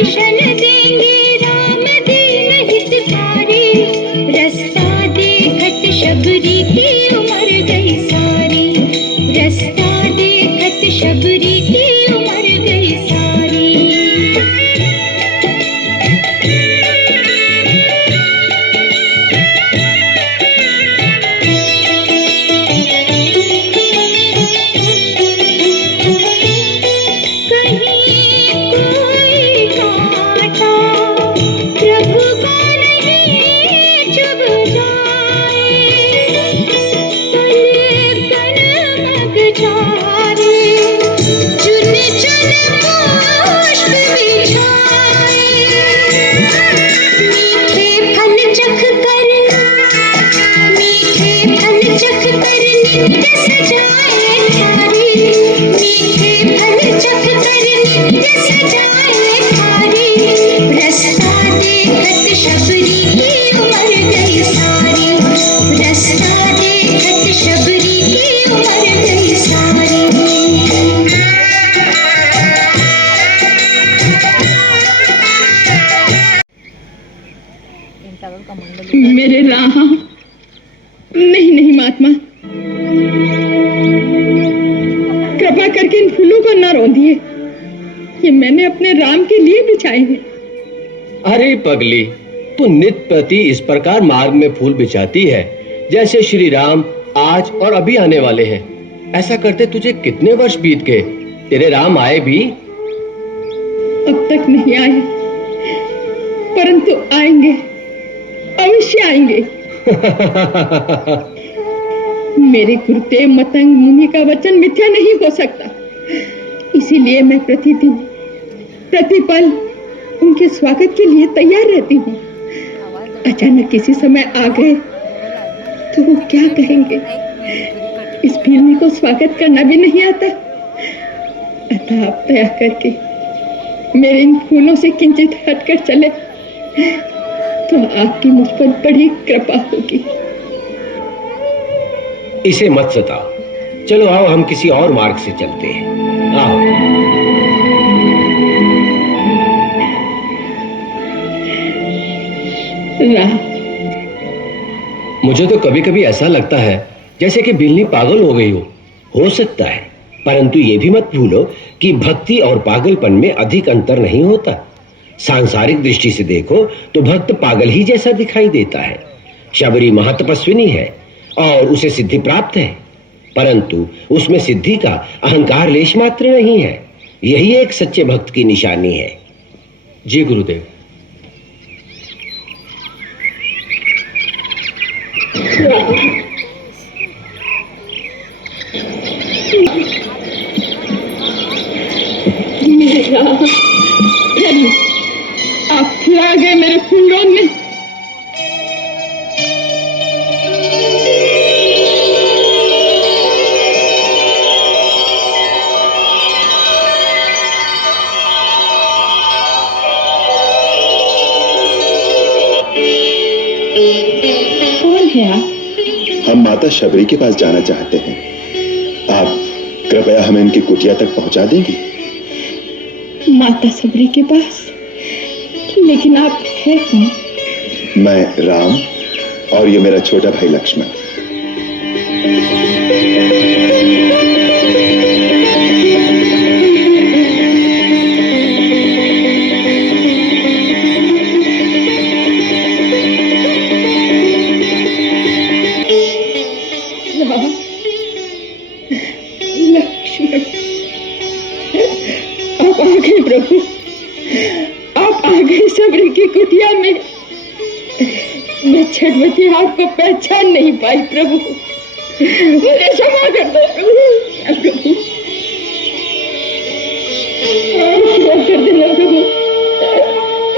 दर्शन देंगे राम दीन हितकारी, रास्ता देखत शबरी की उम्र गई सारी, रास्ता देखत शबरी की उम्र गई सारी। मेरे राम, नहीं नहीं महात्मा, कृपा करके इन फूलों को न रोंदिए, ये मैंने अपने राम के लिए बिछाए हैं। अरे पगली, तू नित्य प्रति इस प्रकार मार्ग में फूल बिछाती है जैसे श्री राम आज और अभी आने वाले हैं। ऐसा करते तुझे कितने वर्ष बीत गए? तेरे राम आए भी? अब तक नहीं आए, परंतु आएंगे, अवश्य आएंगे। मेरे गुरुदेव मतंग मुनि का वचन मिथ्या नहीं हो सकता, इसीलिए मैं प्रतिदिन प्रतिपल उनके स्वागत के लिए तैयार रहती हूँ। अचानक किसी समय आ गए तो वो क्या कहेंगे? इस भीलनी को स्वागत करना भी नहीं आता। अतः आप दया करके मेरे इन फूलों से किंचित हटकर चले तो आपकी मुझ पर बड़ी कृपा होगी। इसे मत सताओ, चलो आओ हम किसी और मार्ग से चलते हैं। आओ। मुझे तो कभी कभी ऐसा लगता है जैसे कि बिल्ली पागल हो गई हो सकता है, परंतु ये भी मत भूलो कि भक्ति और पागलपन में अधिक अंतर नहीं होता। सांसारिक दृष्टि से देखो तो भक्त पागल ही जैसा दिखाई देता है। शबरी महातपस्विनी है और उसे सिद्धि प्राप्त है, परंतु उसमें सिद्धि का अहंकार लेश मात्र नहीं है। यही एक सच्चे भक्त की निशानी है। जी गुरुदेव। आप फिर आ गए मेरे फूलों में। कौन है आप? हम माता शबरी के पास जाना चाहते हैं। आप कृपया हमें इनकी कुटिया तक पहुंचा देंगी? माता शबरी के पास? लेकिन आप है कौन? मैं राम और ये मेरा छोटा भाई लक्ष्मण। लक्ष्मण, आप आ गए प्रभु, आप आ गए शबरी की कुटिया में। मैं छठवती आपको पहचान नहीं पाई प्रभु, मुझे क्षमा कर दो प्रभु। प्रभु क्षमा कर देना प्रभु,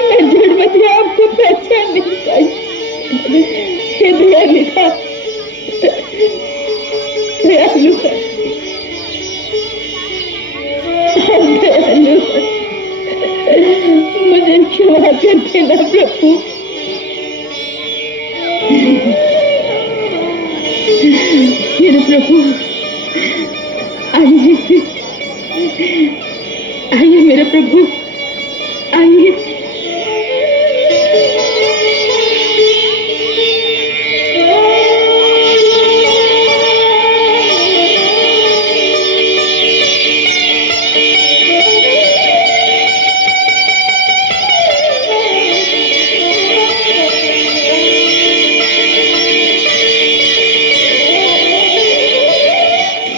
मैं छठवती आपको पहचान नहीं पाई। हे दयालु दयालु दयालु, मुझे क्षमा कर देना प्रभु। मेरे प्रभु आइए, आइए मेरे प्रभु, आइए।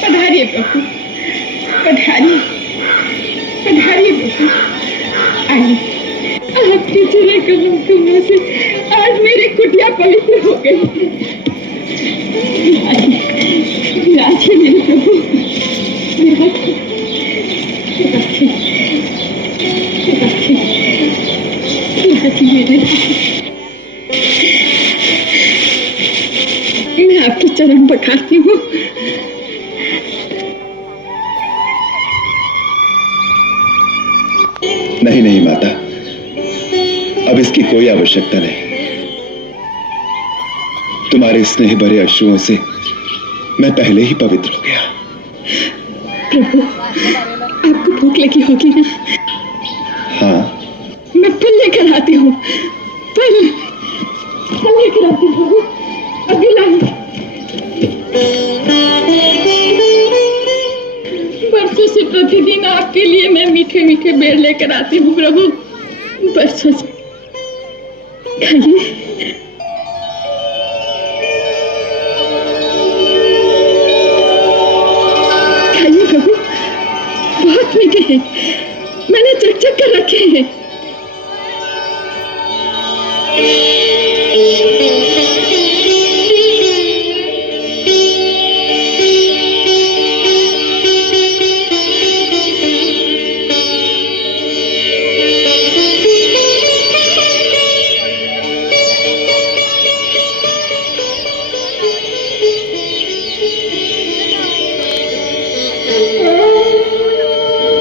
पधारिए प्रभु, पधारिए, पधारिए प्रभु, आइए। आपके चरण कमल से आज मेरी कुटिया पवित्र हो गई। विराजिए मेरे प्रभु, विराजिए, मैं आपके चरण पखारती हूँ। नहीं नहीं माता, अब इसकी कोई आवश्यकता नहीं। तुम्हारे स्नेह भरे अश्रुओं से मैं पहले ही पवित्र हो गया। प्रभु, आपको भूख लगी होगी ना? हाँ, मैं फल लेकर आती हूँ। फल लेकर आती हूँ, अभी लाई। बरसों से प्रतिदिन आपके लिए मैं मीठे मीठे बेर लेकर आती हूँ प्रभु, बरसों से। खाइए। खाइए प्रभु, बहुत मीठे हैं, मैंने चक-चक कर रखे हैं।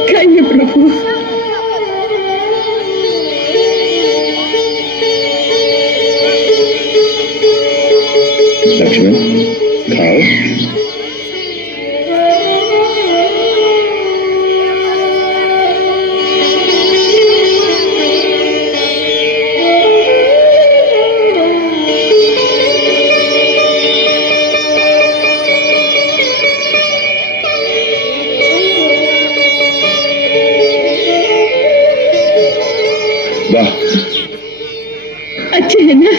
खाइए प्रभु। लक्ष्मण, खाओ। वाह, अच्छे हैं ना?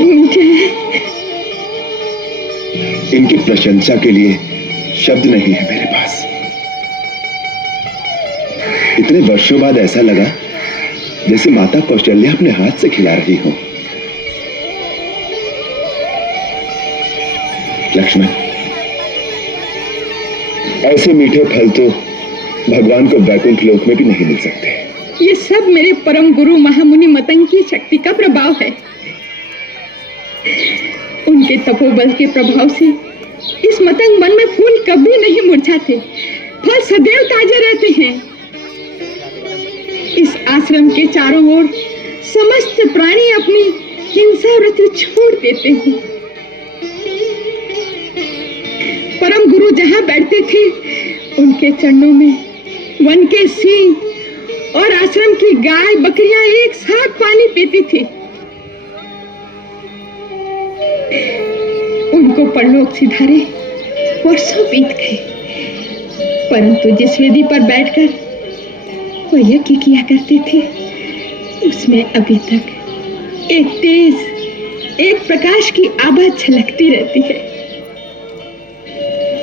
मीठे हैं। इनकी प्रशंसा के लिए शब्द नहीं है मेरे पास। इतने वर्षों बाद ऐसा लगा जैसे माता कौशल्या अपने हाथ से खिला रही हो। लक्ष्मण, ऐसे मीठे फल तो भगवान को वैकुंठ लोक में भी नहीं मिल सकते। ये सब मेरे परम गुरु महामुनि मतंग की शक्ति का प्रभाव है। उनके तपोबल के प्रभाव से इस मतंग वन में फूल कभी नहीं मुरझाते, फल सदैव ताजे रहते हैं। इस आश्रम के चारों ओर समस्त प्राणी अपनी हिंसा वृत्ति छोड़ देते हैं। परम गुरु जहाँ बैठते थे, उनके चरणों में वन के सिंह और आश्रम की गाय बकरियां एक साथ पानी पीती थी। उनको परलोक सिधारे वर्षों बीत गए, परंतु जिस वेदी पर बैठकर वो यज्ञ किया करते थे, उसमें अभी तक एक तेज, एक प्रकाश की आभा झलकती रहती है।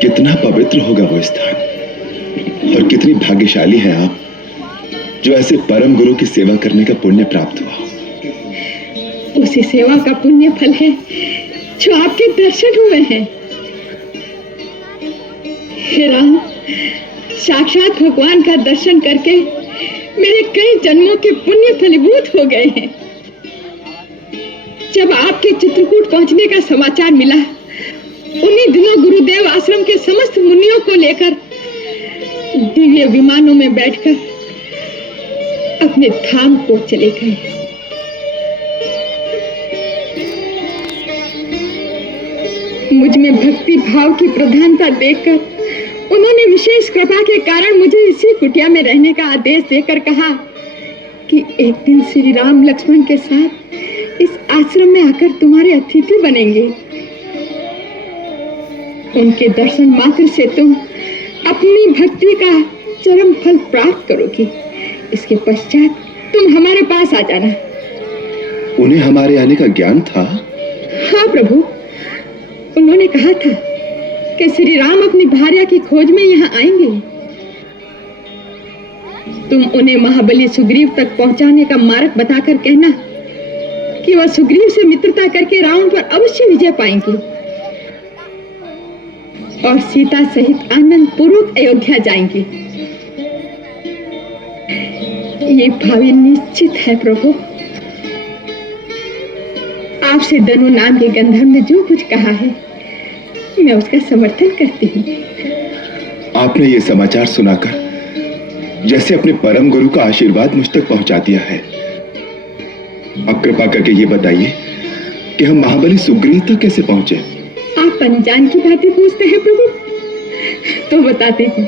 कितना पवित्र होगा वो स्थान, और कितनी भाग्यशाली है आप जो ऐसे परम गुरु की सेवा करने का पुण्य प्राप्त हुआ। उसी सेवा का पुण्य फल है जो आपके दर्शन हुए हैं। हे राम, साक्षात भगवान का दर्शन करके मेरे कई जन्मों के पुण्य फलीभूत हो गए हैं। जब आपके चित्रकूट पहुंचने का समाचार मिला, उन्हीं दिनों गुरुदेव आश्रम के समस्त मुनियों को लेकर दिव्य विमानों में बैठकर अपने धाम को चले गए। मुझ में भक्ति भाव की प्रधानता देखकर उन्होंने विशेष कृपा के कारण मुझे इसी कुटिया में रहने का आदेश देकर कहा कि एक दिन श्री राम लक्ष्मण के साथ इस आश्रम में आकर तुम्हारे अतिथि बनेंगे। उनके दर्शन मात्र से तुम अपनी भक्ति का चरम फल प्राप्त करोगी। इसके पश्चात तुम हमारे पास आ जाना। उन्हें हमारे आने का ज्ञान था? हाँ प्रभु, उन्होंने कहा था कि श्री राम अपनी भार्या की खोज में यहाँ आएंगे। तुम उन्हें महाबली सुग्रीव तक पहुंचाने का मार्ग बताकर कहना कि वह सुग्रीव से मित्रता करके रावण पर अवश्य विजय पाएंगे और सीता सहित आनंद पूर्वक अयोध्या जाएंगे। ये भावी निश्चित है प्रभु। आपसे दनु नाम के गंधर्व ने जो कुछ कहा है, मैं उसका समर्थन करती हूँ। आपने ये समाचार सुनाकर जैसे अपने परम गुरु का आशीर्वाद मुझ तक पहुंचा दिया है। अब कृपा करके ये बताइए कि हम महाबली सुग्रीव तक कैसे पहुंचे? आप अनजान की बातें पूछते हैं प्रभु, तो बताती हूँ।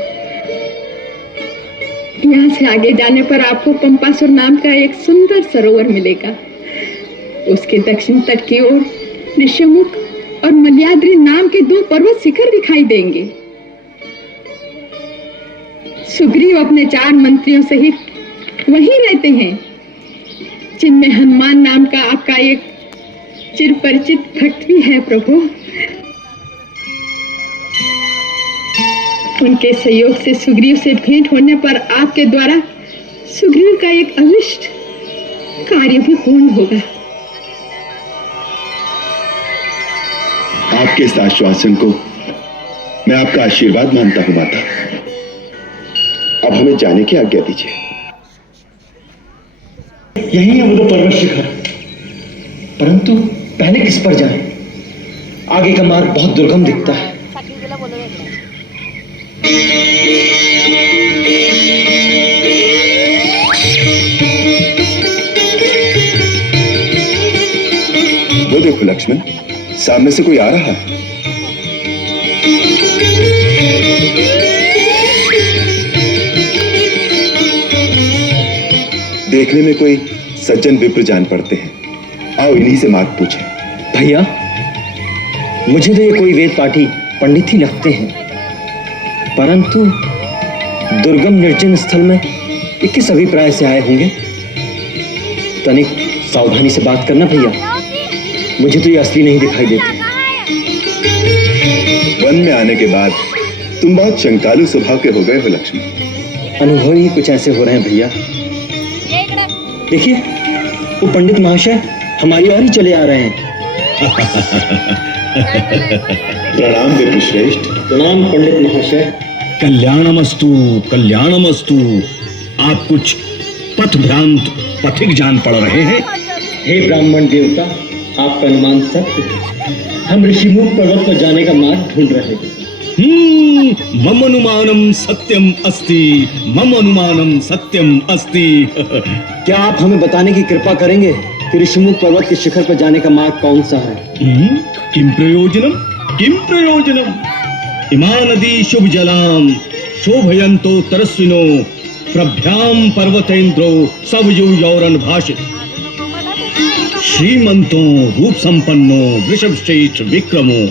यहाँ से आगे जाने पर आपको पंपासुर नाम का एक सुंदर सरोवर मिलेगा। उसके दक्षिण तट की ओर ऋष्यमुख और मल्याद्रि नाम के 2 पर्वत शिखर दिखाई देंगे। सुग्रीव अपने 4 मंत्रियों सहित वहीं रहते हैं, जिनमें हनुमान नाम का आपका एक चिरपरिचित भक्त भी है प्रभु। उनके सहयोग से सुग्रीव से भेंट होने पर आपके द्वारा सुग्रीव का एक अभिष्ट कार्य भी पूर्ण होगा। आपके इस आश्वासन को मैं आपका आशीर्वाद मानता हूं माता। अब हमें जाने की आज्ञा दीजिए। यही है वो 2 पर्वत शिखर, परंतु पहले किस पर जाएं? आगे का मार्ग बहुत दुर्गम दिखता है। वो देखो लक्ष्मण, सामने से कोई आ रहा है। देखने में कोई सज्जन विप्र जान पड़ते हैं। आओ इन्हीं से मार्ग पूछें। भैया, मुझे तो ये कोई वेद पाठी पंडित ही लगते हैं, परंतु दुर्गम निर्जन स्थल में ये किस अभिप्राय से आए होंगे? तनिक सावधानी से बात करना भैया, मुझे तो ये असली नहीं दिखाई देते। वन में आने के बाद तुम बहुत शंकालु स्वभाव के हो गए हो लक्ष्मण। अनुभव ही कुछ ऐसे हो रहे हैं भैया। देखिए, वो पंडित महाशय हमारी ओर ही चले आ रहे हैं। प्रणाम विप्रश्रेष्ठ। प्रणाम पंडित महाशय। कल्याणमस्तु कल्याणमस्तु। आप कुछ पथ भ्रांत पथिक जान पड़ रहे हैं। हे ब्राह्मण देवता, आपका अनुमान सत्य है। हम ऋषिमुख पर्वत पर जाने का मार्ग ढूंढ रहे थे। मम अनुमानम सत्यम अस्ति, मम अनुमानम सत्यम अस्ति। क्या आप हमें बताने की कृपा करेंगे कि ऋषिमुख पर्वत के शिखर पर जाने का मार्ग कौन सा है? किम प्रयोजनम, किम प्रयोजनम। इमा नदी शुभ जलाम शोभयन्तो तरस्विनो प्रभ्याम पर्वतेन्द्रो सब यौरन भाषित। श्रीमंतो रूप संपन्नो वृषभ श्रेष्ठ विक्रमो।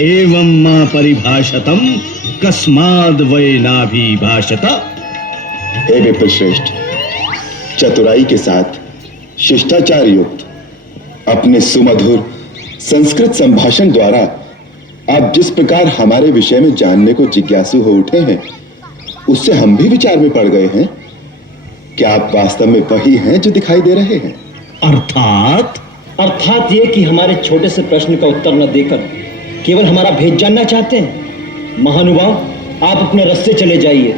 एवं मा परिभाषतम कस्माद वै नाभि भाषत। हे विप्रश्रेष्ठ, चतुराई के साथ शिष्टाचार युक्त अपने सुमधुर संस्कृत संभाषण द्वारा आप जिस प्रकार हमारे विषय में जानने को जिज्ञासु हो उठे हैं, उससे हम भी विचार में पड़ गए हैं। क्या आप वास्तव में वही हैं जो दिखाई दे रहे हैं? अर्थात ये कि हमारे छोटे से प्रश्न का उत्तर न देकर केवल हमारा भेद जानना चाहते हैं। महानुभाव, आप अपने रास्ते चले जाइए।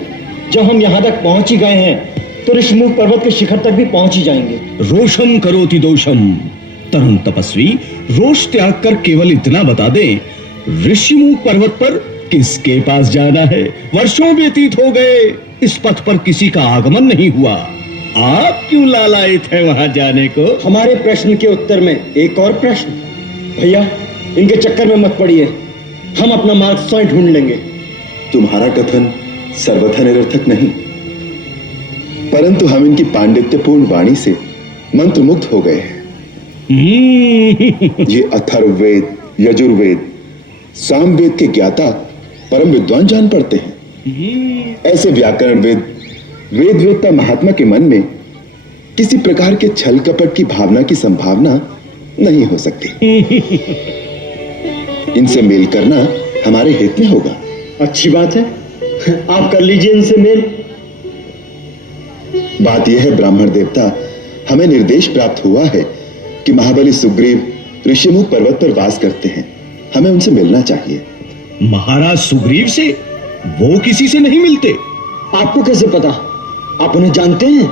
जब हम यहाँ तक पहुंच ही गए हैं तो ऋषिमुख पर्वत के शिखर तक भी पहुंच ही जाएंगे। रोषम करोति दोषम। तरुण तपस्वी, रोष त्याग कर केवल इतना बता दे, ऋषिमुख पर्वत पर किसके पास जाना है? वर्षों व्यतीत हो गए, इस पथ पर किसी का आगमन नहीं हुआ। आप क्यों लालायित हैं वहां जाने को? हमारे प्रश्न के उत्तर में एक और प्रश्न। भैया, इनके चक्कर में मत पड़िए, हम अपना मार्ग स्वयं ढूंढ लेंगे। तुम्हारा कथन सर्वथा निरर्थक नहीं। परंतु हम इनकी पांडित्यपूर्ण वाणी से मंत्रमुग्ध हो गए हैं। ये अथर्ववेद, यजुर्वेद, सामवेद के ज्ञाता परम विद्वान जान पड़ते हैं। ऐसे व्याकरण वेद वेदता महात्मा के मन में किसी प्रकार के छल कपट की भावना की संभावना नहीं हो सकती। इनसे मेल करना हमारे हित में होगा। अच्छी बात है, आप कर लीजिए इनसे मेल। बात यह है ब्राह्मण देवता, हमें निर्देश प्राप्त हुआ है कि महाबली सुग्रीव ऋषिमुख पर्वत पर वास करते हैं, हमें उनसे मिलना चाहिए। महाराज सुग्रीव से? वो किसी से नहीं मिलते। आपको कैसे पता? आप उन्हें जानते हैं?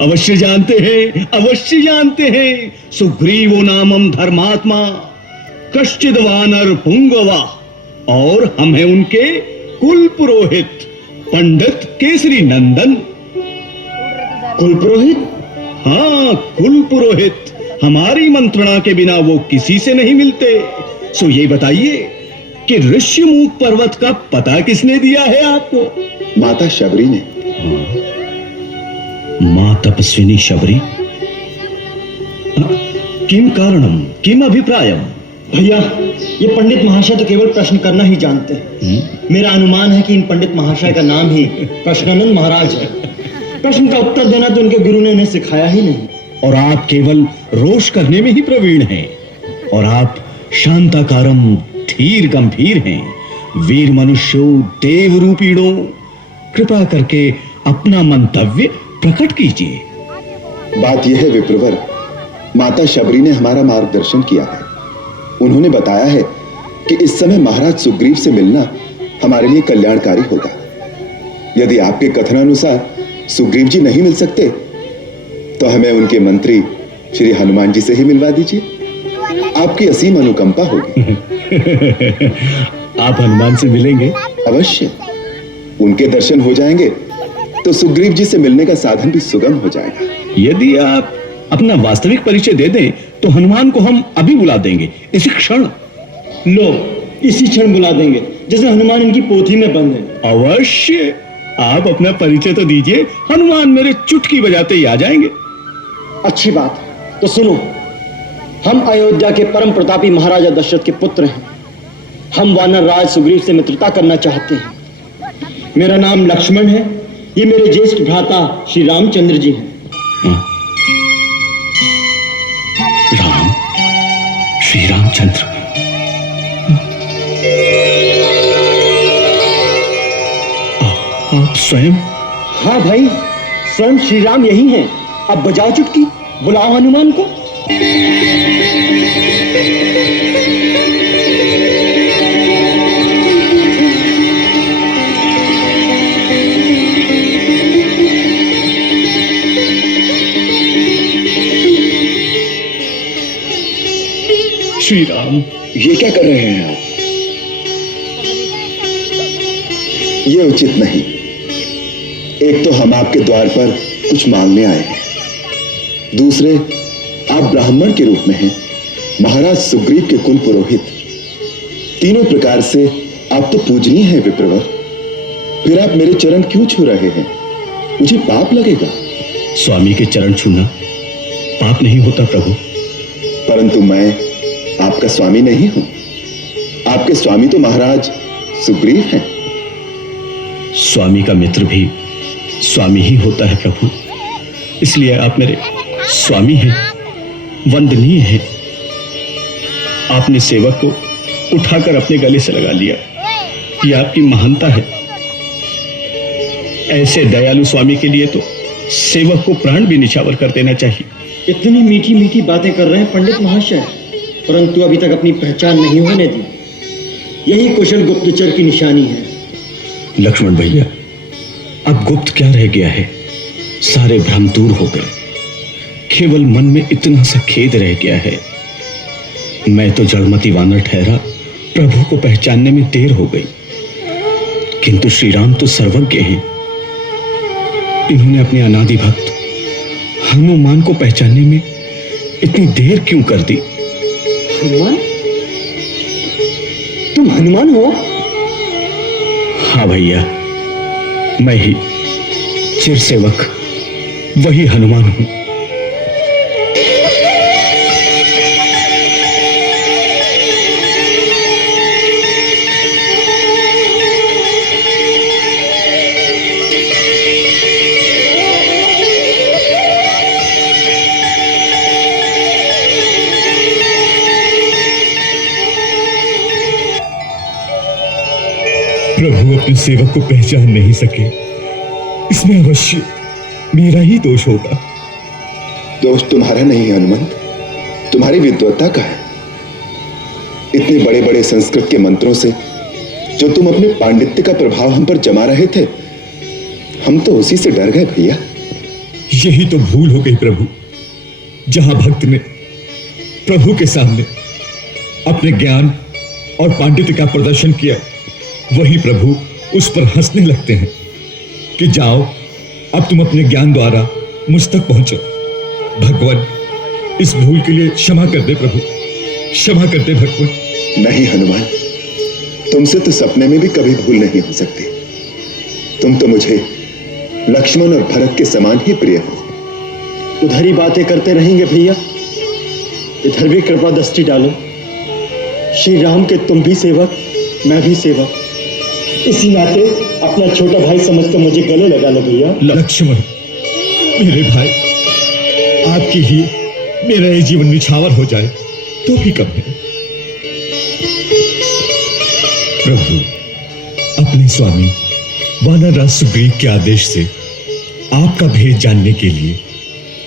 अवश्य जानते हैं, अवश्य जानते हैं। सुग्रीवो नामम धर्मात्मा कश्चिद वानर पुंगवा, और हम हैं उनके कुल पुरोहित पंडित केसरी नंदन। कुल पुरोहित? हाँ, कुल पुरोहित। हमारी मंत्रणा के बिना वो किसी से नहीं मिलते। सो ये बताइए कि ऋष्यमुख पर्वत का पता किसने दिया है आपको? माता शबरी ने। मां तपस्विनी शबरी? किम कारणम, किम अभिप्रायम? भैया, ये पंडित महाशय तो केवल प्रश्न करना ही जानते हैं। मेरा अनुमान है कि इन पंडित महाशय का नाम ही प्रश्नानंद महाराज है। प्रश्न का उत्तर देना तो उनके गुरु ने उन्हें सिखाया ही नहीं। और आप केवल रोष करने में ही प्रवीण हैं, और आप शांताकारम धीर गंभीर हैं। वीर मनुष्यो देव रूपीणो, कृपा करके अपना मंतव्य प्रकट कीजिए। बात यह है विप्रवर, माता शबरी ने हमारा मार्गदर्शन किया है। उन्होंने बताया है कि इस समय महाराज सुग्रीव से मिलना हमारे लिए कल्याणकारी होगा। यदि आपके कथनानुसार सुग्रीव जी नहीं मिल सकते तो हमें उनके मंत्री श्री हनुमान जी से ही मिलवा दीजिए। आपकी असीम अनुकंपा होगी। आप हनुमान से मिलेंगे? अवश्य। उनके दर्शन हो जाएंगे तो सुग्रीव जी से मिलने का साधन भी सुगम हो जाएगा। यदि आप अपना वास्तविक परिचय दे दें तो हनुमान को हम अभी बुला देंगे, इसी क्षण। लो, इसी क्षण बुला देंगे, जैसे हनुमान इनकी पोथी में बंद है। अवश्य। आप अपना परिचय तो दीजिए, हनुमान मेरे चुटकी बजाते ही आ जाएंगे। अच्छी बात, तो सुनो। हम अयोध्या के परम प्रतापी महाराजा दशरथ के पुत्र हैं। हम वानर राज सुग्रीव से मित्रता करना चाहते हैं। मेरा नाम लक्ष्मण है। ये मेरे ज्येष्ठ भ्राता श्री रामचंद्र जी हैं। राम, श्री रामचंद्र। आप स्वयं? हाँ भाई, स्वयं श्री राम यही हैं। अब बजाओ चुटकी, बुलाओ हनुमान को। श्री राम, ये क्या कर रहे हैं आप? ये उचित नहीं। एक तो हम आपके द्वार पर कुछ मांगने आए हैं, दूसरे आप ब्राह्मण के रूप में हैं, महाराज सुग्रीव के कुल पुरोहित। तीनों प्रकार से आप तो पूजनीय हैं विप्रवर। फिर आप मेरे चरण क्यों छू रहे हैं? मुझे पाप लगेगा। स्वामी के चरण छूना पाप नहीं होता प्रभु। परंतु मैं आपका स्वामी नहीं हूं। आपके स्वामी तो महाराज सुग्रीव हैं। स्वामी का मित्र भी स्वामी ही होता है प्रभु, इसलिए आप मेरे स्वामी हैं, वंदनीय हैं। आपने सेवक को उठाकर अपने गले से लगा लिया, यह आपकी महानता है। ऐसे दयालु स्वामी के लिए तो सेवक को प्राण भी निछावर कर देना चाहिए। इतनी मीठी मीठी बातें कर रहे हैं पंडित महाशय, परंतु अभी तक अपनी पहचान नहीं होने दी। यही कुशल गुप्तचर की निशानी है। लक्ष्मण भैया, अब गुप्त क्या रह गया है? सारे भ्रम दूर हो गए। केवल मन में इतना सा खेद रह गया है। मैं तो जड़मती वानर ठहरा, प्रभु को पहचानने में देर हो गई, किंतु श्री राम तो सर्वज्ञ हैं। इन्होंने अपने अनादि भक्त हनुमान को पहचानने में इतनी देर क्यों कर दी? हनुमान? तुम हनुमान हो? हाँ भैया, मैं ही चिर सेवक वही हनुमान हूं। प्रभु अपने सेवक को पहचान नहीं सके, इसमें अवश्य मेरा ही दोष होगा। दोष तुम्हारा नहीं हनुमंत, तुम्हारी विद्वत्ता का है। इतने बड़े बड़े संस्कृत के मंत्रों से जो तुम अपने पांडित्य का प्रभाव हम पर जमा रहे थे, हम तो उसी से डर गए भैया। यही तो भूल हो गई प्रभु। जहां भक्त ने प्रभु के सामने अपने ज्ञान और पांडित्य का प्रदर्शन किया, वही प्रभु उस पर हंसने लगते हैं कि जाओ, अब तुम अपने ज्ञान द्वारा मुझ तक पहुंचो। भगवान, इस भूल के लिए क्षमा कर दे प्रभु, क्षमा कर दे भगवान। नहीं हनुमान, तुमसे तो सपने में भी कभी भूल नहीं हो सकती। तुम तो मुझे लक्ष्मण और भरत के समान ही प्रिय हो। उधर ही बातें करते रहेंगे भैया, इधर भी कृपा दृष्टि डालो। श्री राम के तुम भी सेवक, मैं भी सेवक, इसी नाते अपना छोटा भाई समझकर मुझे गले लगा लो भैया। लक्ष्मण, मेरे भाई, आपके ही मेरा ये जीवन निछावर हो जाए तो भी कम है। प्रभु, अपने स्वामी वानरराज सुग्रीव के आदेश से आपका भेद जानने के लिए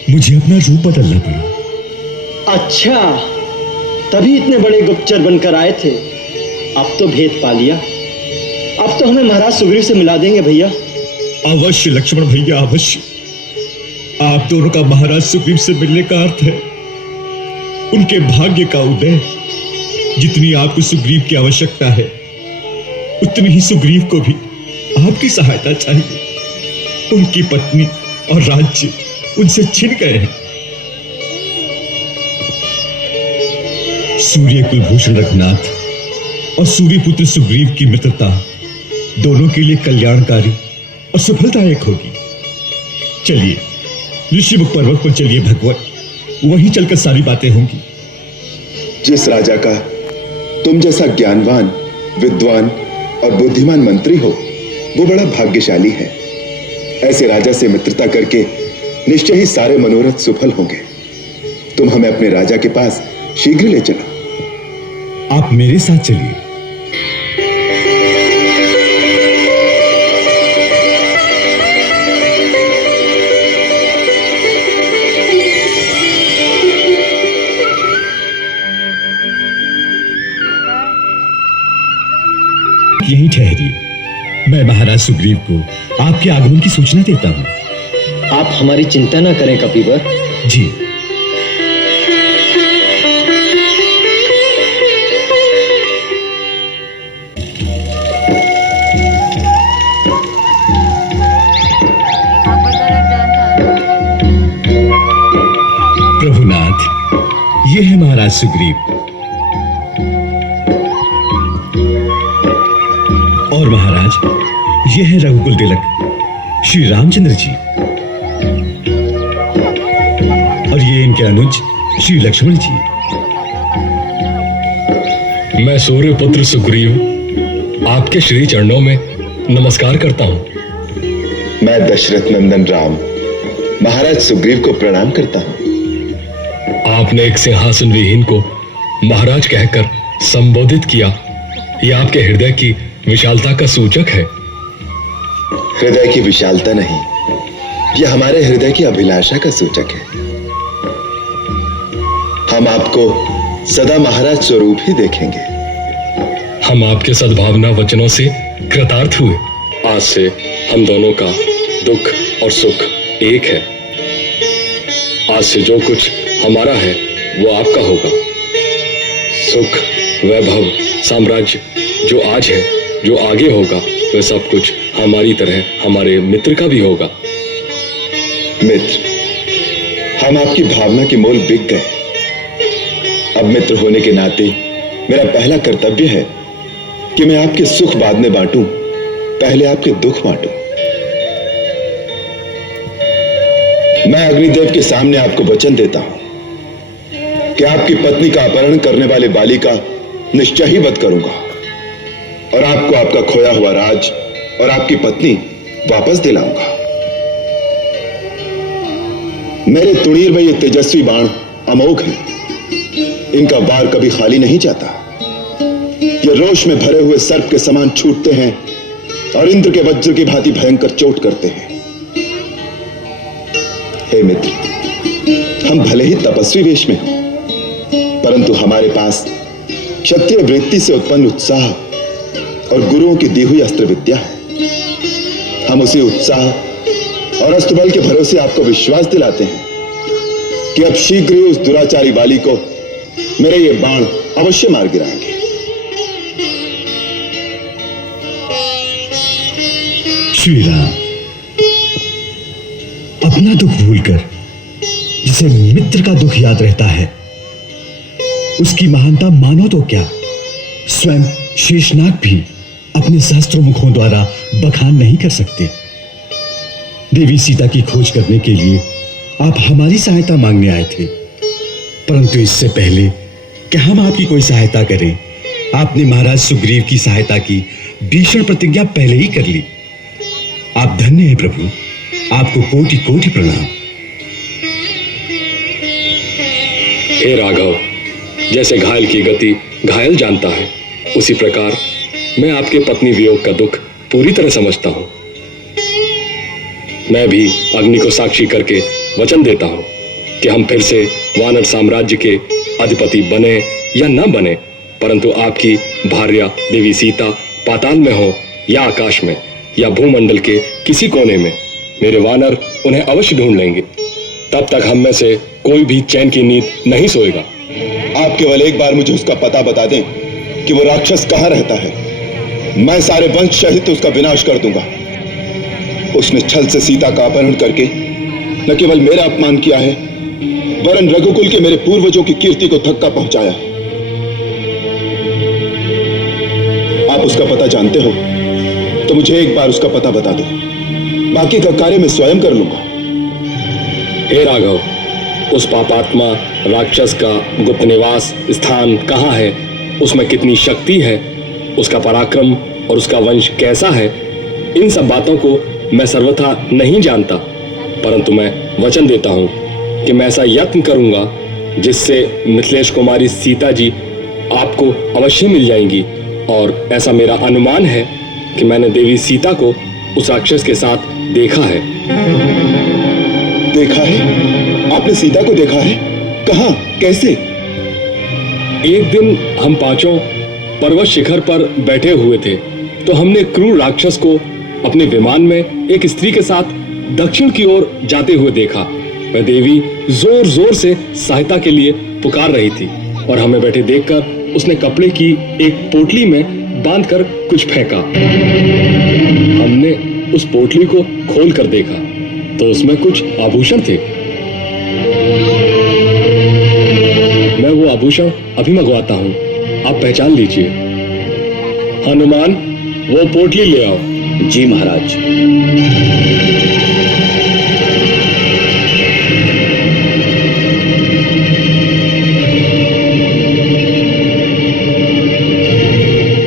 मुझे अपना रूप बदलना पड़ा। अच्छा, तभी इतने बड़े गुप्तचर बनकर आए थे। अब तो भेद पा लिया। अब तो हमें महाराज सुग्रीव से मिला देंगे भैया। अवश्य लक्ष्मण भैया, अवश्य। आप दोनों का महाराज सुग्रीव से मिलने का अर्थ है उनके भाग्य का उदय। जितनी आपको सुग्रीव की आवश्यकता है, उतनी ही सुग्रीव को भी आपकी सहायता चाहिए। उनकी पत्नी और राज्य उनसे छिन गए हैं। सूर्य कुलभूषण रघुनाथ और सूर्यपुत्र सुग्रीव की मित्रता दोनों के लिए कल्याणकारी और सफलदायक होगी। चलिए ऋषिमुख पर्वत पर चलिए भगवान, वहीं चलकर सारी बातें होंगी। जिस राजा का तुम जैसा ज्ञानवान, विद्वान और बुद्धिमान मंत्री हो, वो बड़ा भाग्यशाली है। ऐसे राजा से मित्रता करके निश्चय ही सारे मनोरथ सफल होंगे। तुम हमें अपने राजा के पास शीघ्र ले चलो। आप मेरे साथ चलिए। यहीं ठहरिए, मैं महाराज सुग्रीव को आपके आगमन की सूचना देता हूं। आप हमारी चिंता ना करें कपिवर जी। प्रभुनाथ, ये है महाराज सुग्रीव और महाराज ये है रघुकुल तिलक श्री रामचंद्र जी, और ये इनके अनुज श्री लक्ष्मण जी। मैं सूर्यपुत्र सुग्रीव आपके श्री चरणों में नमस्कार करता हूं। मैं दशरथ नंदन राम महाराज सुग्रीव को प्रणाम करता हूं। आपने एक सिंहासन विहीन को महाराज कहकर संबोधित किया, यह आपके हृदय की विशालता का सूचक है। हृदय की विशालता नहीं, यह हमारे हृदय की अभिलाषा का सूचक है। हम आपको सदा महाराज स्वरूप ही देखेंगे। हम आपके सद्भावना वचनों से कृतार्थ हुए। आज से हम दोनों का दुख और सुख एक है। आज से जो कुछ हमारा है वो आपका होगा। सुख, वैभव, साम्राज्य जो आज है, जो आगे होगा, वह सब कुछ हमारी तरह हमारे मित्र का भी होगा। मित्र, हम आपकी भावना के मोल बिक गए। अब मित्र होने के नाते मेरा पहला कर्तव्य है कि मैं आपके सुख बाद में बांटूं, पहले आपके दुख बांटूं। मैं अग्निदेव के सामने आपको वचन देता हूं कि आपकी पत्नी का अपहरण करने वाले बाली का निश्चय ही वध करूंगा और आपको आपका खोया हुआ राज और आपकी पत्नी वापस दिलाऊंगा। मेरे तुणीर में ये तेजस्वी बाण अमोघ है, इनका वार कभी खाली नहीं जाता। ये रोष में भरे हुए सर्प के समान छूटते हैं और इंद्र के वज्र की भांति भयंकर चोट करते हैं। हे मित्र, हम भले ही तपस्वी वेश में हों, परंतु हमारे पास क्षत्रिय वृत्ति से उत्पन्न उत्साह और गुरुओं की दी हुई अस्त्र विद्या है। हम उसी उत्साह और अस्त्रबल के भरोसे आपको विश्वास दिलाते हैं कि अब शीघ्र ही उस दुराचारी बाली को मेरे ये बाण अवश्य मार गिराएंगे। श्री राम, अपना दुख भूलकर जिसे मित्र का दुख याद रहता है, उसकी महानता मानो तो क्या, स्वयं शेषनाग भी अपने सहस्त्रों मुखों द्वारा बखान नहीं कर सकते। देवी सीता की खोज करने के लिए आप हमारी सहायता मांगने आए थे, परंतु इससे पहले कि हम आपकी कोई सहायता करें, आपने महाराज सुग्रीव की सहायता की भीषण प्रतिज्ञा पहले ही कर ली। आप धन्य हैं प्रभु, आपको कोटि कोटि प्रणाम। हे राघव, जैसे घायल की गति घायल जानता है, उसी प्रकार मैं आपके पत्नी वियोग का दुख पूरी तरह समझता हूं। मैं भी अग्नि को साक्षी करके वचन देता हूं कि हम फिर से वानर साम्राज्य के अधिपति बने या न बने, परंतु आपकी भार्या देवी सीता पाताल में हो या आकाश में या भूमंडल के किसी कोने में, मेरे वानर उन्हें अवश्य ढूंढ लेंगे। तब तक हम में से कोई भी चैन की नींद नहीं सोएगा। आप केवल एक बार मुझे उसका पता बता दें कि वो राक्षस कहां रहता है, मैं सारे वंश सहित उसका विनाश कर दूंगा। उसने छल से सीता का अपहरण करके न केवल मेरा अपमान किया है, वरन रघुकुल के मेरे पूर्वजों की कीर्ति को धक्का पहुंचाया। आप उसका पता जानते हो तो मुझे एक बार उसका पता बता दो, बाकी का कार्य मैं स्वयं कर लूंगा। हे राघव, उस पापात्मा राक्षस का गुप्त निवास स्थान कहाँ है, उसमें कितनी शक्ति है, उसका पराक्रम और उसका वंश कैसा है, इन सब बातों को मैं सर्वथा नहीं जानता, परंतु मैं वचन देता हूं कि मैं ऐसा यत्न करूंगा जिससे मिथिलेश कुमारी सीता जी आपको अवश्य मिल जाएंगी। और ऐसा मेरा अनुमान है कि मैंने देवी सीता को उस राक्षस के साथ देखा है। देखा है? आपने सीता को देखा है? कहां? कैसे? एक दिन हम पांचों पर्वत शिखर पर बैठे हुए थे तो हमने क्रूर राक्षस को अपने विमान में एक स्त्री के साथ दक्षिण की ओर जाते हुए देखा। वह देवी जोर जोर से सहायता के लिए पुकार रही थी और हमें बैठे देखकर उसने कपड़े की एक पोटली में बांधकर कुछ फेंका। हमने उस पोटली को खोल कर देखा तो उसमें कुछ आभूषण थे। मैं वो आभूषण अभी मंगवाता हूं, आप पहचान लीजिए। हनुमान, वो पोटली ले आओ। जी महाराज।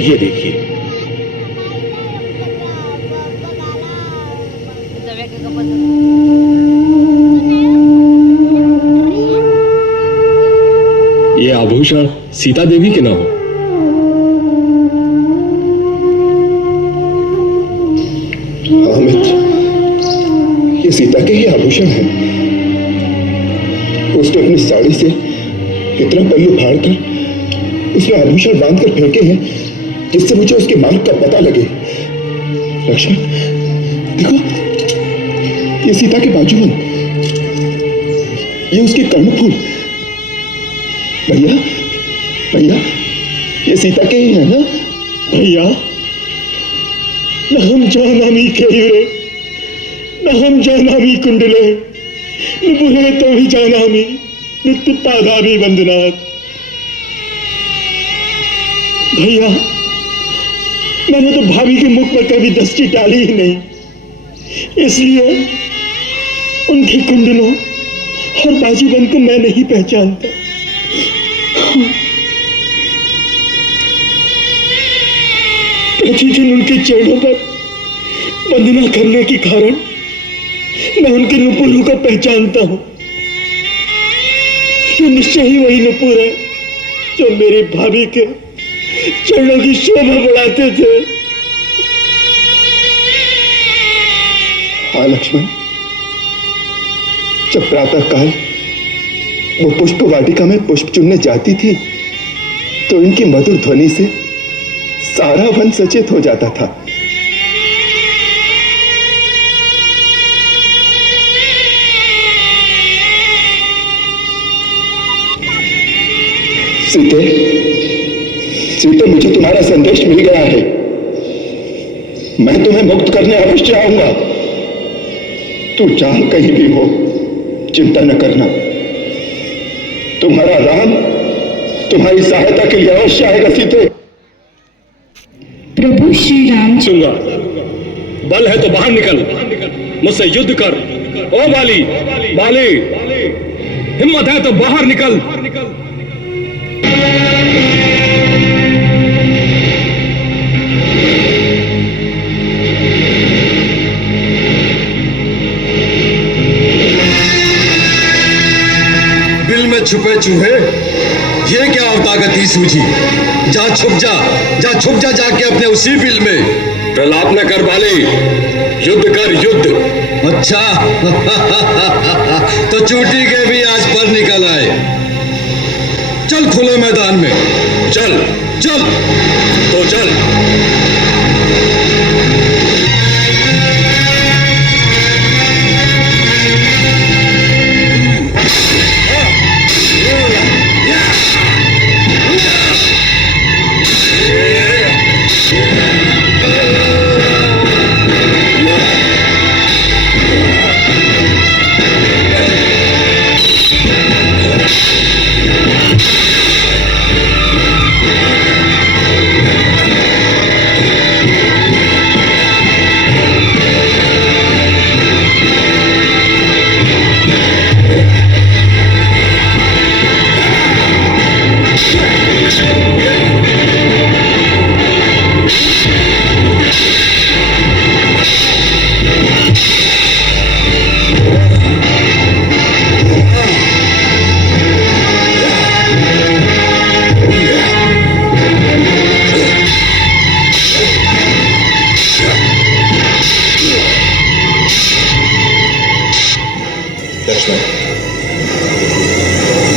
ये देखिए, ये आभूषण सीता देवी के न हो। हाँ मित्र, ये सीता के ही आभूषण हैं। उसने अपनी साड़ी से इतना पल्लू फाड़कर उसमें आभूषण बांधकर फेंके हैं जिससे मुझे उसके मार्ग का पता लगे। लक्ष्मण, देखो, ये सीता के बाजूबंद, ये उसके कर्णफूल। भैया, भैया, ये सीता के ही है ना? भैया, न हम जानामि केयुरे, न हम जानामि कुंडले, न बुहे तो ही जानामि नित्य पादाभि वंदनात्। भैया, मैंने तो भाभी के मुख पर कभी दृष्टि डाली ही नहीं, इसलिए उनके उनके कुंडलों और बाजीबंद को मैं नहीं पहचानता। प्रतिदिन उनके चरणों पर वंदना करने के कारण मैं उनके नुपुरों को पहचानता हूं। ये निश्चय ही वही नुपुर है जो मेरी भाभी के चरणों की शोभा बढ़ाते थे। हाँ लक्ष्मण, जब प्रातः काल वो पुष्प वाटिका में पुष्प चुनने जाती थी तो इनकी मधुर ध्वनि से सारा वन सचेत हो जाता था। सीते, सीते, मुझे तुम्हारा संदेश मिल गया है। मैं तुम्हें मुक्त करने अवश्य आऊंगा। तू जहां कहीं भी हो, चिंता न करना। तुम्हारा राम तुम्हारी सहायता के लिए अवश्य आएगा सीते। प्रभु श्री राम। सुनगा, बल है तो बाहर निकल, मुझसे युद्ध कर। ओ बाली, बाली, हिम्मत है तो बाहर निकल। बिल में छुपे चूहे, ये क्या अवतागती सूझी? जा छुप जा, जा छुप जा जाके अपने उसी बिल में। प्रलाप न कर बाली, युद्ध कर, युद्ध। अच्छा तो चूटी के भी आज पर निकल आए। चल खुले मैदान में, चल, चल तो चल।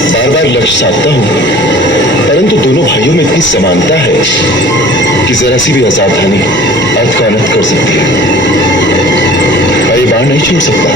बार बार लक्ष्य साधता हूं, परंतु दोनों भाइयों में इतनी समानता है कि जरा सी भी असावधानी अर्थ का अनर्थ कर सकती है। मैं ये बाण नहीं छोड़ सकता।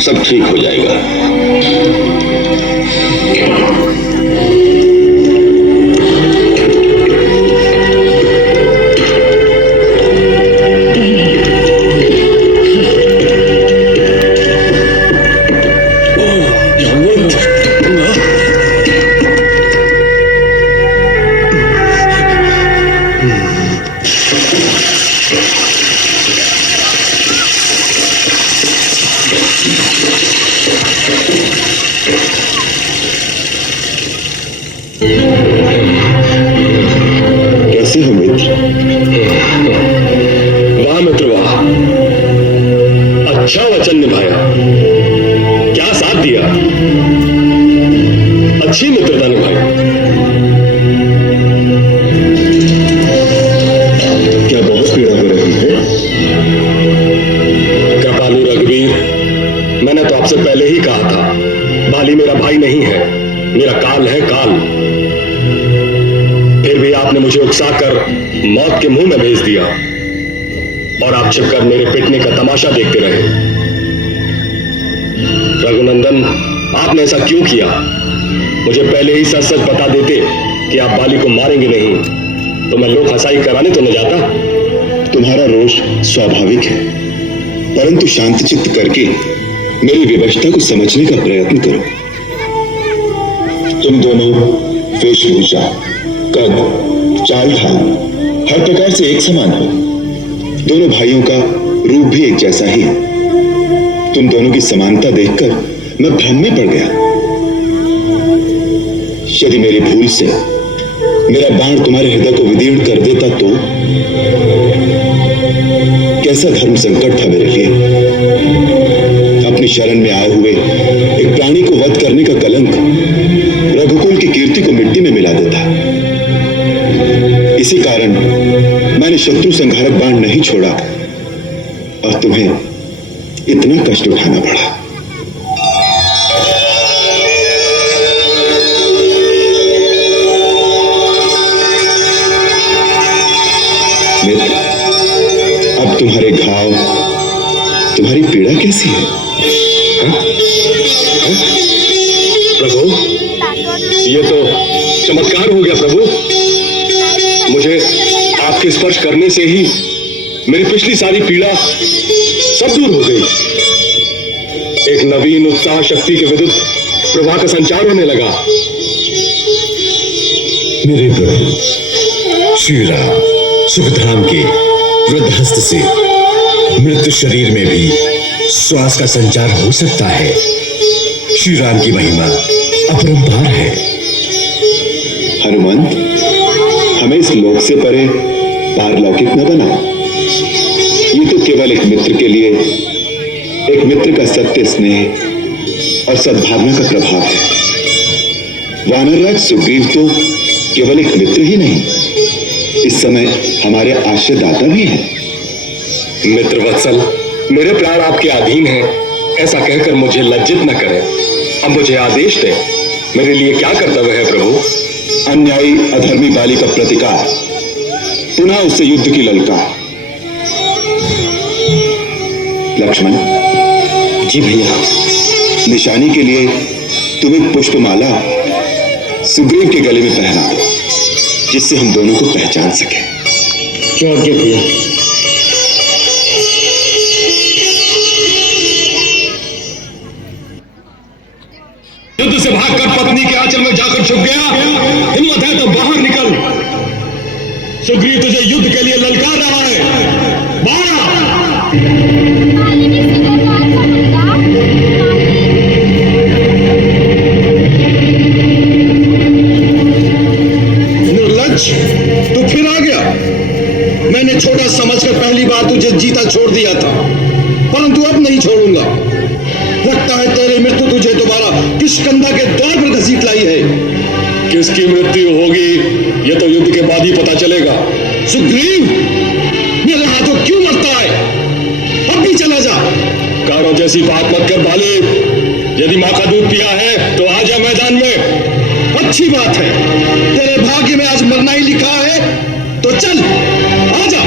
सब ठीक हो जाएगा। कैसे हो मित्र? वाह मित्र वाह, अच्छा वचन निभाया, क्या साथ दिया, अच्छी मित्रता निभाई। क्या बहुत पीड़ा हो रही है? कृपालु रघुवीर, मैंने तो आपसे पहले ही कहा था, बाली मेरा भाई नहीं है, मेरा काल है, काल। आपने मुझे उकसाकर मौत के मुंह में भेज दिया और आप छिपकर मेरे पिटने का तमाशा देखते रहे। रघुनंदन, आपने ऐसा क्यों किया? मुझे पहले ही सच सच बता देते कि आप बाली को मारेंगे नहीं, तो मैं लोक हंसाई कराने तो न जाता। तुम्हारा रोष स्वाभाविक है, परंतु शांत चित्त करके मेरी विवशता को समझने का प्रयत्न करो। तुम दोनों वेशभूषा, कद, चाल ढाल हर प्रकार से एक समान हो। दोनों भाइयों का रूप भी एक जैसा ही है। तुम दोनों की समानता देखकर मैं भ्रम में पड़ गया। यदि मेरी भूल से मेरा बाण तुम्हारे हृदय को विदीर्ण कर देता तो कैसा धर्म संकट था मेरे लिए। अपनी शरण में आए हुए एक प्राणी को वध करने का कलंक रघुकुल की कीर्ति को मिट्टी में मिला देता। इसी कारण मैंने शत्रु संहारक बाण नहीं छोड़ा और तुम्हें इतना कष्ट उठाना पड़ा। मित्र, अब तुम्हारे घाव, तुम्हारी पीड़ा कैसी है? प्रभु, ये तो चमत्कार हो गया प्रभु। मुझे आपके स्पर्श करने से ही मेरी पिछली सारी पीड़ा सब दूर हो गई। एक नवीन उत्साह शक्ति के विद्युत प्रवाह का संचार होने लगा। मेरे प्रभु श्री राम सुखधाम के वृद्ध हस्त से मृत शरीर में भी श्वास का संचार हो सकता है। श्री राम की महिमा अपरंपार है। हनुमंत, हमें इस लोक से परे पारलौकिक न बनाओ। ये तो केवल एक मित्र के लिए एक मित्र का सत्य स्नेह और सद्भावना का प्रभाव है। वानरराज सुग्रीव तो केवल एक मित्र ही नहीं, इस समय हमारे आश्रयदाता भी हैं। मित्र वत्सल, मेरे प्राण आपके अधीन हैं, ऐसा कहकर मुझे लज्जित न करें। अब मुझे आदेश दें, मेरे लिए क्या कर्तव्य है प्रभु? अन्यायी अधर्मी बाली का प्रतिकार, पुनः उससे युद्ध की ललकार। लक्ष्मण जी भैया। निशानी के लिए तुम एक पुष्पमाला सुग्रीव के गले में पहना दो, जिससे हम दोनों को पहचान सके। जो आज्ञा भैया। युद्ध से भागकर पत्नी के आंचल में जाकर छुप गया। हिम्मत है तो बाहर निकल। सुग्रीव तुझे युद्ध के लिए ललकार रहा है। बाहर निर्लज्ज, तू फिर आ गया। मैंने छोटा समझकर पहली बार तुझे जीता छोड़ दिया था, परंतु अब नहीं छोड़ूंगा। लगता है तेरी मृत्यु तुझे दोबारा किष्किंधा के द्वार पर घसीट लाई है। किसकी मृत्यु होगी ये तो युद्ध के बाद ही पता चलेगा। सुग्रीव, मेरे हाथों क्यों मरता है? अब भी चला जा। कारों जैसी बात मत कर बाले। यदि माँ का दूध पिया है तो आ जा मैदान में। अच्छी बात है, तेरे भाग्य में आज मरना ही लिखा है, तो चल आ जा।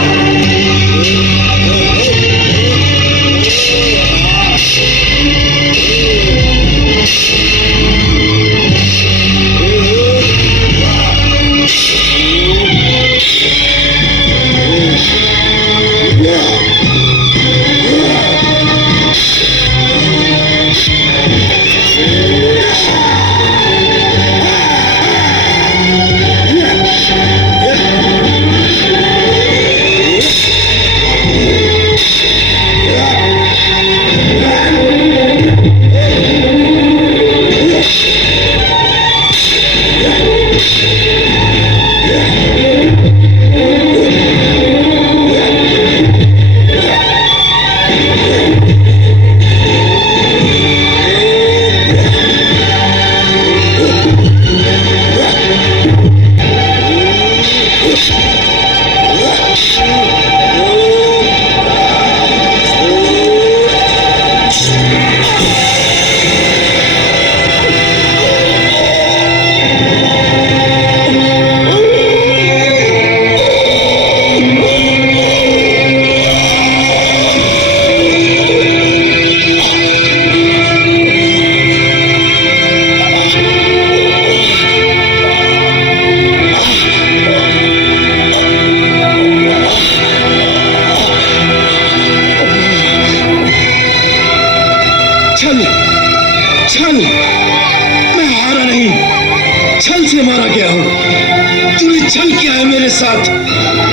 छल किया है मेरे साथ।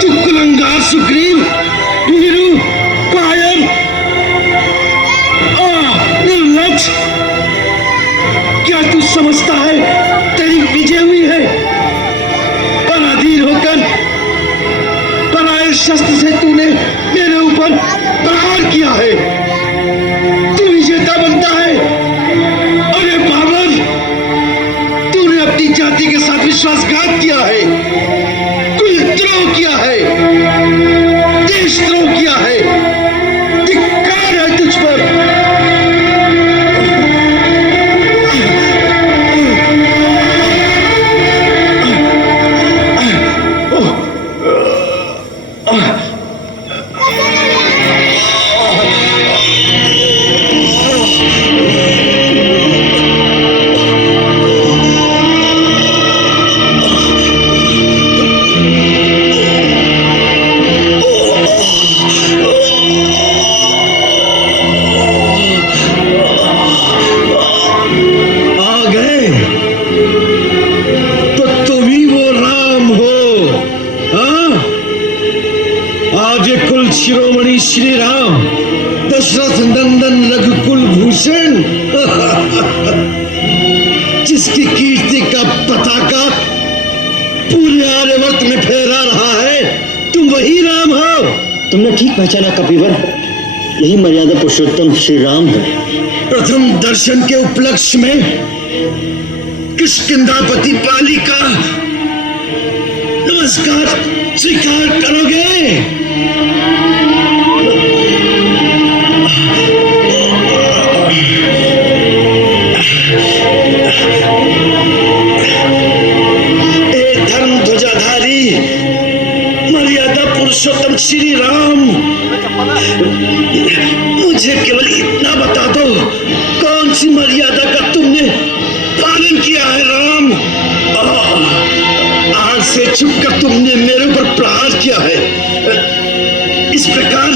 तू कुलंगार सुग्रीव, वीरू, कायर, निर्लज। क्या तू समझता है तेरी विजय हुई है? पराधीन होकर पराये शस्त्र से तूने मेरे ऊपर प्रहार किया है। तू विजेता बनता है। अरे बाबर, तूने अपनी जाति के साथ विश्वासघात किया है, कुलद्रोह किया है, देशद्रोह किया है। धिक्कार है तुझ पर। शिरोमणि श्री राम, दशरथ नंदन रघुकुल भूषण, जिसकी कीर्ति का पताका पूरे आर्यवर्त में फहरा रहा है, तुम वही राम हो। तुमने ठीक पहचाना कपिवर, यही मर्यादा पुरुषोत्तम श्री राम है। प्रथम दर्शन के उपलक्ष्य में किष्किंधापति पाली का नमस्कार स्वीकार करोगे? धर्म ध्वजाधारी मर्यादा पुरुषोत्तम श्री राम, मुझे केवल इतना बता दो, कौन सी मर्यादा का तुमने पालन किया है राम? आज से छुपकर तुमने मेरे ऊपर प्रहार किया है। इस प्रकार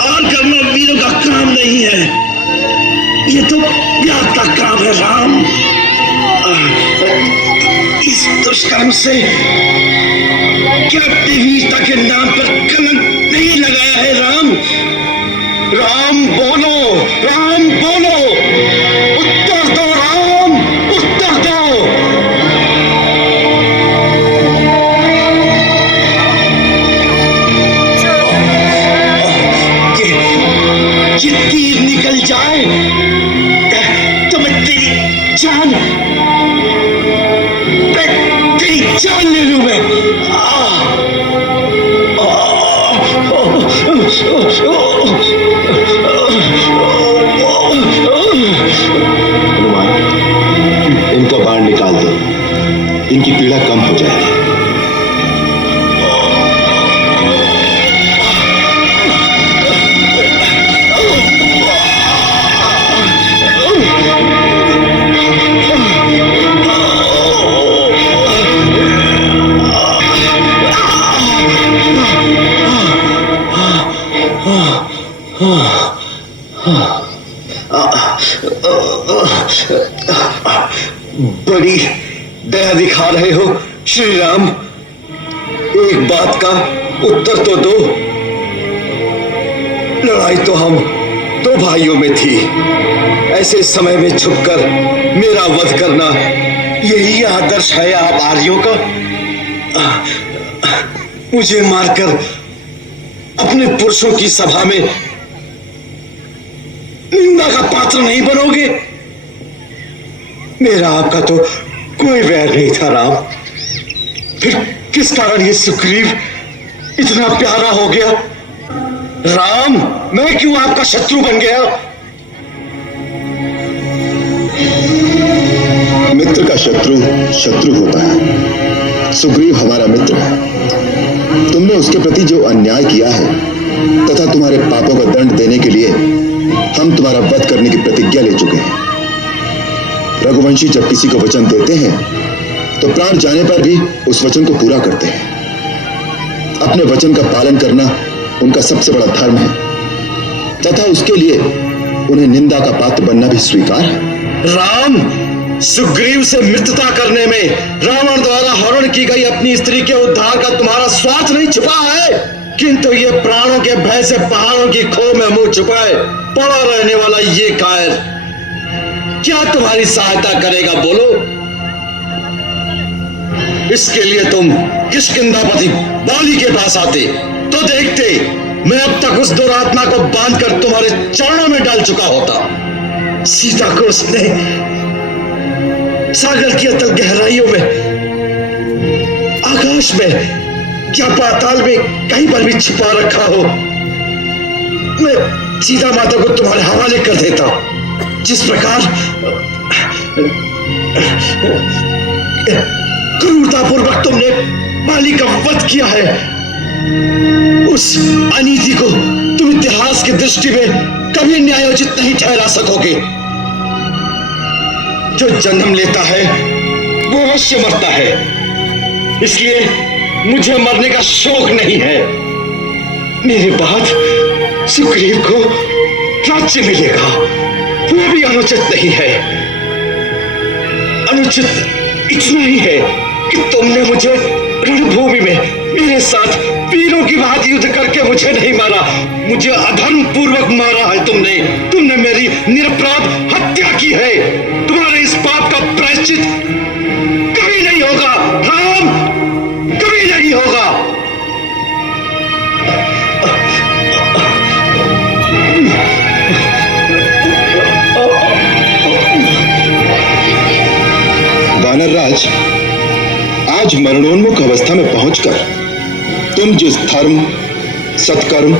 और करना वीरों का काम नहीं है, ये तो त्याग का काम है राम। इस दुष्कर्म से क्या अपनी वीरता के नाम पर कलंक नहीं लगाया है राम? राम बोलो, राम बोलो, उत्तर दो राम, उत्तर दो। ये तीर निकल जाए तो मैं तेरी जान ले लूं मैं। इनका बाण निकाल दो, इनकी पीड़ा कम हो जाएगी। बड़ी दया दिखा रहे हो श्री राम, एक बात का उत्तर तो दो। लड़ाई तो हम दो भाइयों में थी, ऐसे समय में छुपकर मेरा वध करना, यही आदर्श है आप आर्यों का? मुझे मारकर अपने पुरुषों की सभा में निंदा का पात्र नहीं बनोगे? मेरा आपका तो कोई वैर नहीं था राम, फिर किस कारण ये सुग्रीव इतना प्यारा हो गया? राम, मैं क्यों आपका शत्रु बन गया? मित्र का शत्रु शत्रु होता है। सुग्रीव हमारा मित्र है। तुमने उसके प्रति जो अन्याय किया है तथा तुम्हारे पापों का दंड देने के लिए हम तुम्हारा वध करने की प्रतिज्ञा ले चुके हैं। रघुवंशी जब किसी को वचन देते हैं तो प्राण जाने पर भी उस वचन को पूरा करते हैं। अपने वचन का पालन करना उनका सबसे बड़ा धर्म है तथा उसके लिए उन्हें निंदा का पात्र बनना भी स्वीकार है। राम, सुग्रीव से मित्रता करने में रावण द्वारा हरण की गई अपनी स्त्री के उद्धार का तुम्हारा स्वार्थ नहीं छुपा है, किंतु ये प्राणों के भय से पहाड़ों की खो में मुंह छुपाए पड़ा रहने वाला ये कायर क्या तुम्हारी सहायता करेगा? बोलो। इसके लिए तुम किष्किंधापति बाली के पास आते तो देखते मैं अब तक उस दुरात्मा को बांधकर तुम्हारे चरणों में डाल चुका होता। सीता को उसने सागर की अतल गहराइयों में, आकाश में या पाताल में कहीं पर भी छुपा रखा हो, मैं सीता माता को तुम्हारे हवाले कर देता हूं। जिस प्रकार क्रूरतापूर्वक तुमने बाली का वध किया है, उस अनीति को तुम इतिहास की दृष्टि में कभी न्यायोचित नहीं ठहरा सकोगे। जो जन्म लेता है वो अवश्य मरता है, इसलिए मुझे मरने का शौक नहीं है। मेरे बाद सुग्रीव को राज्य मिलेगा, वो भी अनुचित नहीं है। अनुचित इतना ही है कि तुमने मुझे रणभूमि में मेरे साथ वीरों की भांति युद्ध करके मुझे नहीं मारा, मुझे अधर्म पूर्वक मारा है तुमने मेरी निरपराध हत्या की है। तुम्हारे इस पाप का प्रायश्चित कभी नहीं होगा राम, कभी नहीं होगा। वानरराज, आज मरणोन्मुख अवस्था में पहुंचकर तुम जिस धर्म, सत्कर्म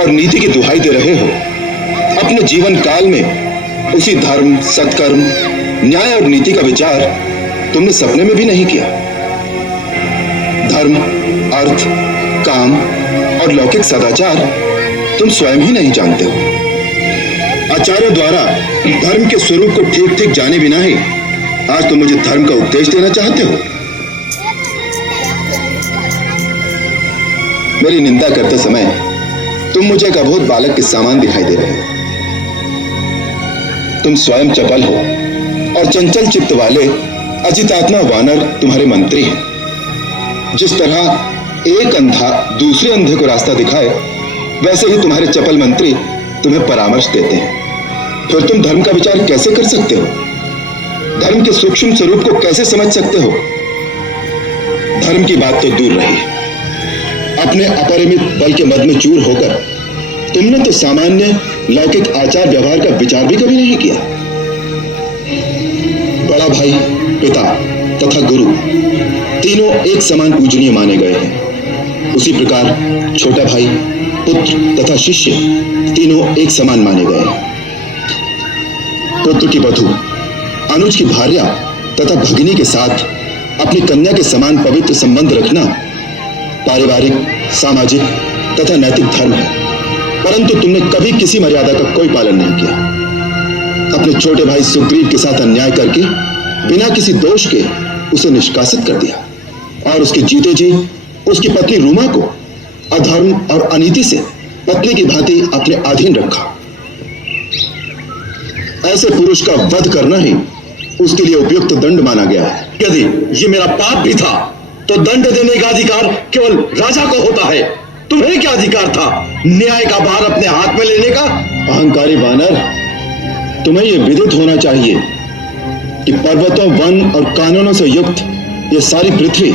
और नीति की दुहाई दे रहे हो, अपने जीवन काल में उसी धर्म, सत्कर्म, न्याय और नीति का विचार तुमने सपने में भी नहीं किया। धर्म, अर्थ, काम और लौकिक सदाचार तुम स्वयं ही नहीं जानते हो। आचार्यों द्वारा धर्म के स्वरूप को ठीक ठीक जाने बिना ही आज तुम मुझे धर्म का उपदेश देना चाहते हो। मेरी निंदा करते समय तुम मुझे एक अबोध बालक के समान दिखाई दे रहे हो। तुम स्वयं चपल हो और चंचल चित्त वाले अजितात्मा वानर तुम्हारे मंत्री हैं। जिस तरह एक अंधा दूसरे अंधे को रास्ता दिखाए, वैसे ही तुम्हारे चपल मंत्री तुम्हें परामर्श देते हैं। फिर तुम धर्म का विचार कैसे कर सकते हो? धर्म के सूक्ष्म स्वरूप को कैसे समझ सकते हो? धर्म की बात तो दूर रही, अपने अपरिमित बल के मद में चूर होकर तुमने तो सामान्य लौकिक आचार व्यवहार का विचार भी कभी नहीं किया। बड़ा भाई, पिता तथा गुरु तीनों एक समान पूजनीय माने गए हैं। उसी प्रकार छोटा भाई, पुत्र तथा शिष्य तीनों एक समान माने गए हैं। पुत्र की वधू, अनुज की भार्या तथा भगिनी के साथ अपनी कन्या के समान पवित्र संबंध रखना पारिवारिक, सामाजिक तथा नैतिक धर्म है, परंतु तुमने कभी किसी मर्यादा का कोई पालन नहीं किया। अपने छोटे भाई सुग्रीव के साथ अन्याय करके बिना किसी दोष के उसे निष्कासित कर दिया और उसके जीते जी उसकी पत्नी रूमा को अधर्म और अनीति से पत्नी की भांति अपने अधीन रखा। ऐसे पुरुष का वध करना ही उसके लिए उपयुक्त दंड माना गया है। यदि ये मेरा पाप भी था तो दंड देने का अधिकार केवल राजा को होता है। तुम्हें क्या अधिकार था न्याय का भार अपने हाथ में लेने का? अहंकारी वानर, तुम्हें यह विदित होना चाहिए कि पर्वतों, वन और कानूनों से युक्त ये सारी पृथ्वी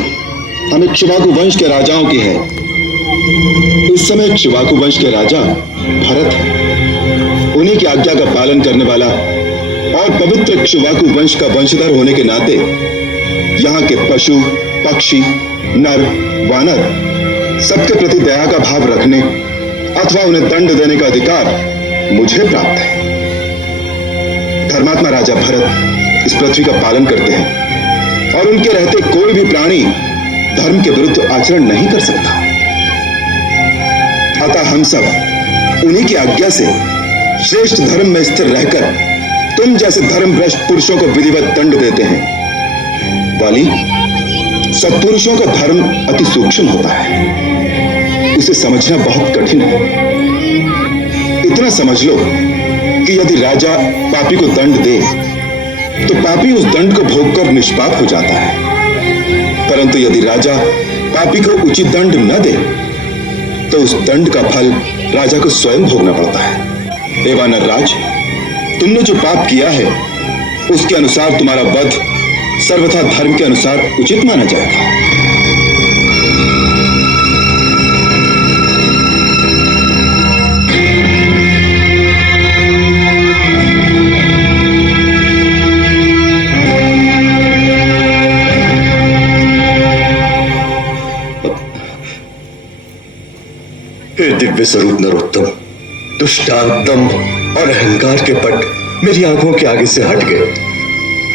हम इक्ष्वाकु वंश के राजाओं की है। इस समय इक्ष्वाकु वंश के राजा भरत है। उन्हीं की आज्ञा का पालन करने वाला और पवित्र इक्ष्वाकु वंश का वंशधर होने के नाते यहाँ के पशु, पक्षी, नर, वानर सबके प्रति दया का भाव रखने अथवा उन्हें दंड देने का अधिकार मुझे प्राप्त है। धर्मात्मा राजा भरत इस पृथ्वी का पालन करते हैं और उनके रहते कोई भी प्राणी धर्म के विरुद्ध आचरण नहीं कर सकता। अतः हम सब उन्हीं की आज्ञा से श्रेष्ठ धर्म में स्थिर रहकर तुम जैसे धर्म भ्रष्ट पुरुषों को विधिवत दंड देते हैं। वाली, सत्पुरुषों का धर्म अति सूक्ष्म होता है, उसे समझना बहुत कठिन है। इतना समझ लो कि यदि राजा पापी को दंड दे तो पापी उस दंड को भोगकर निष्पाप हो जाता है, परंतु यदि राजा पापी को उचित दंड न दे तो उस दंड का फल राजा को स्वयं भोगना पड़ता है। हे वानर राज, तुमने जो पाप किया है उसके अनुसार तुम्हारा वध सर्वथा धर्म के अनुसार उचित माना जाएगा। हे दिव्य स्वरूप नरोत्तम, दुष्टांतम और अहंकार के पट मेरी आंखों के आगे से हट गए।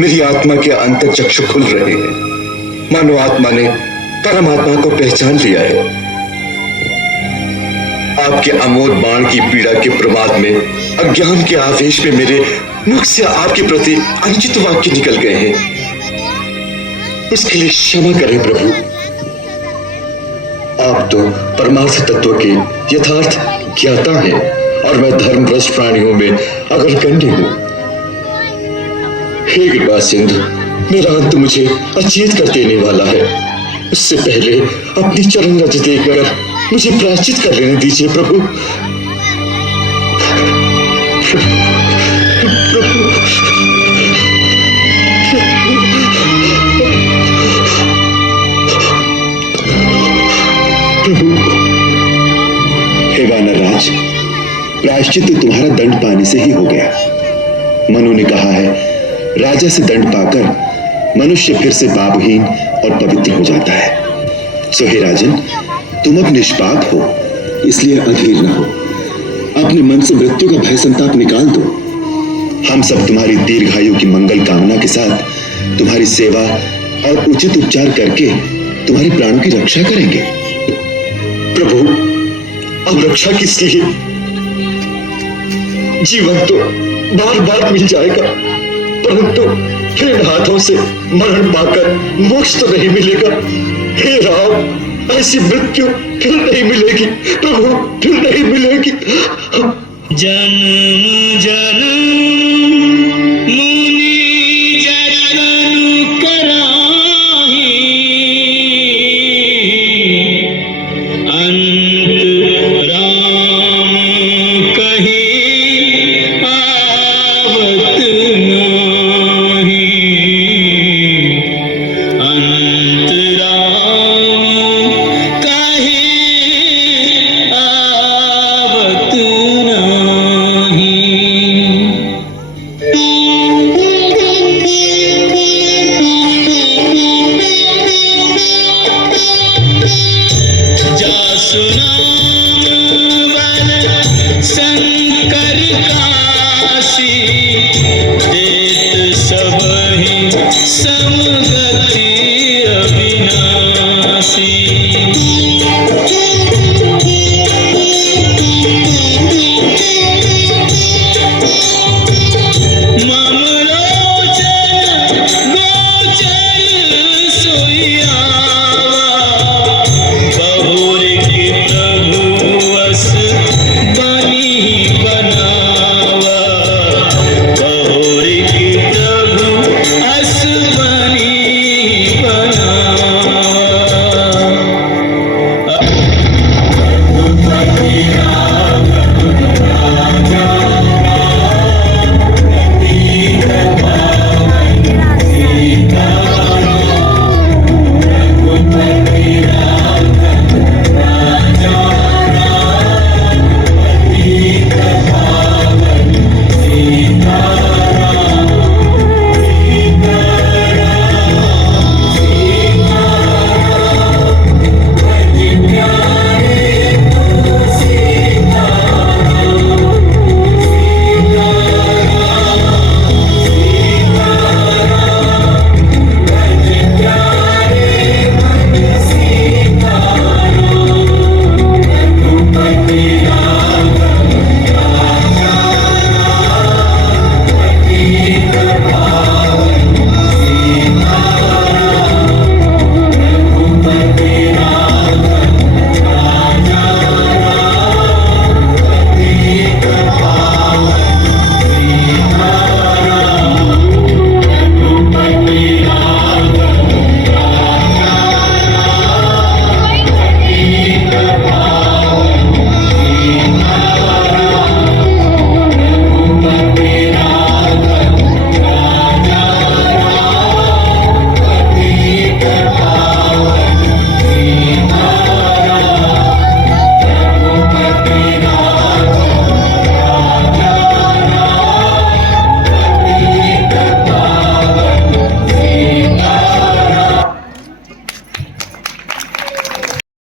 मेरी आत्मा के अंतर चक्षु खुल रहे हैं, मानो आत्मा ने परमात्मा को पहचान लिया है। आपके अमोद बाण की पीड़ा के प्रमाद में, अज्ञान के आवेश में मेरे मुख से आपके प्रति अनुचित वाक्य निकल गए हैं। उसके लिए क्षमा करें प्रभु। आप तो परमार्थ तत्व के यथार्थ ज्ञाता हैं और मैं धर्मभ्रष्ट प्राणियों में अग्रगण्य हूं। हे कृपा सिंधु, मेरा अंत मुझे अचेत कर देने वाला है। उससे पहले अपनी चरण रज देकर मुझे प्रायश्चित कर लेने दीजिए प्रभु। हे वानर राज, प्रायश्चित तो तुम्हारा दंड पाने से ही हो गया। मनु ने कहा है, राजा से दंड पाकर मनुष्य फिर से पापहीन और पवित्र हो जाता है। सो हे राजन, तुम अब निष्पाप हो, इसलिए अधीर न हो। अपने मन से मृत्यु का भय संताप निकाल दो। हम सब तुम्हारी दीर्घायु की मंगल कामना के साथ तुम्हारी सेवा और उचित उपचार करके तुम्हारे प्राणों की रक्षा करेंगे। प्रभु, अब रक्षा किस लिए? जीवन तो बार बार मिल जाएगा, परंतु फिर हाथों से मरण पाकर मोक्ष तो नहीं मिलेगा। हे राम, ऐसी मृत्यु फिर नहीं मिलेगी प्रभु, फिर नहीं मिलेगी। जन्म जन्म मुनि जतन कराहि, अंत राम कहे आवत नाही। अंत राम कहे आवत नाही। जासु नाम बल शंकर काशी, देत सबहि समगति अविनाशी।